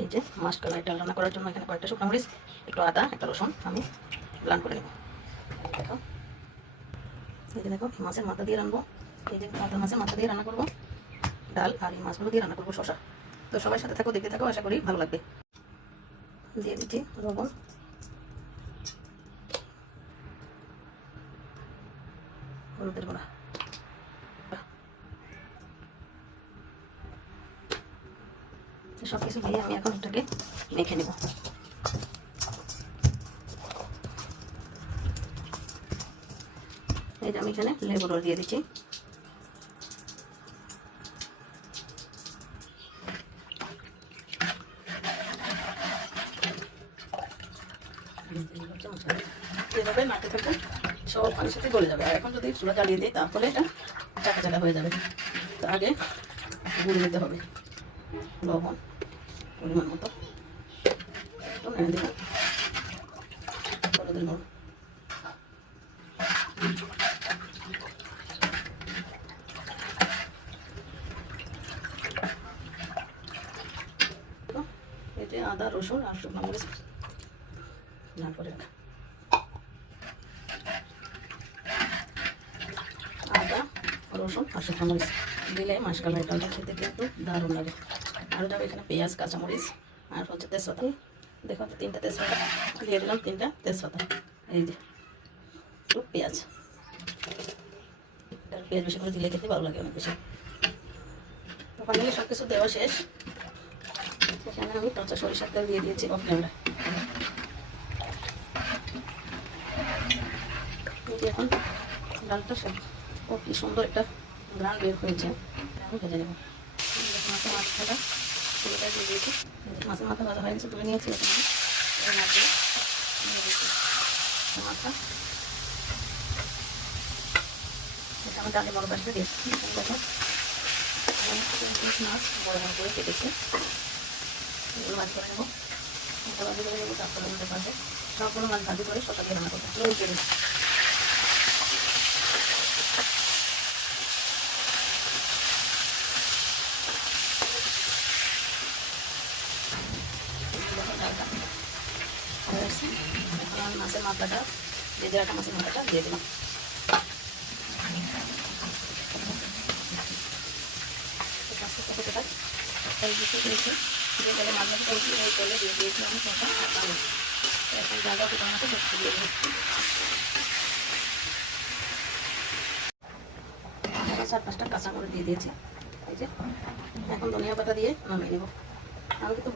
এই যে মাসকলাই ডাল রান্না করার জন্য এখানে কয়েকটা শুকনো মরিচ, একটু আদা, একটা রসুন আমি ব্লেন্ড করে নেব। দেখো এই যে দেখো মাছের মাথা দিয়ে রান্নবো। এই যে মাথা মাছের মাথা দিয়ে রান্না করবো ডাল, আর এই মাছগুলো দিয়ে রান্না করবো শসা। তো সবাই সাথে থাকো, দেখতে থাকো, আশা করি ভালো লাগবে। দিয়ে দিচ্ছি লবণ, হলুদের গুঁড়া, সব কিছু দিয়ে আমি এখন এটাকে মেখে নেব। এই যে আমি এখানে লেবুর রস দিয়ে দিচ্ছি। এভাবে নাড়তে থাকবো, সব পানির সাথে গলে যাবে। আর এখন যদি চুলা জ্বালিয়ে দিই তাহলে এটা চাকা চাকা হয়ে যাবে। তো আগে গুঁড়ো নিতে হবে, লবণ পরিমাণ মতো, একটু নেড়ে দিলাম, হলুদের গুঁড়ো, এই যে আদা, রসুন আর শুকনো মরিচ ব্লেন্ড করে রাখা। আদা, রসুন আর শুকনো মরিচ দিলে মাসকলাই ডালটা খেতে কিন্তু দারুণ লাগে। আরও যাবে এখানে পেঁয়াজ, কাঁচামরিচ আর হচ্ছে তেজপাতা। দেখো 3টা তেজপাতা দিয়ে দিলাম, 3টা তেজপাতা। এই যে একটু পেঁয়াজ, পেঁয়াজ বেশি করে দিলে খেতে ভালো লাগে অনেক বেশি। তখন নিয়ে সব কিছু দেওয়া শেষ। এখানে আমি কাঁচা সরিষার তেল দিয়ে দিয়েছি অফ ক্যামেরা। এখন ডালটা সব ও কি সুন্দর একটা গ্রান বের হয়েছে, আমি ভেজে নেব। মাছের মাথাটা তেলটা দিয়ে দিয়েছি, মাছের মাথা ভাজা হয়ে গেছে, তুলে নিয়েছি। মাথা এটা আমি ডালে বড় পাশে দিয়েছি। দেখো মাছ বড় বড় করে কেটেছি, এগুলো ভাজি করে নেবো। ভাজি করে নেবো, তারপরে আমাদের পাশে সবগুলো মাছ ভাজি করে শসা দিয়ে রান্না করবো। এখন আমি মাছের মাথাটা ভেজে রাখা মাছের মাথাটা দিয়ে দিলাম। এই দিকে দিয়েছি, যে তেলে মাছ ভাজি করেছি ওই তেলে দিয়ে দিয়েছি আমি শসা আর আলু। এখন যা যা ফুটানো আছে সব দিয়ে দিই। 4-5টা কাঁচামরিচ দিয়ে দিয়েছি। এই যে এখন ধনিয়া পাতা দিয়ে নামিয়ে নেব। আমি কিন্তু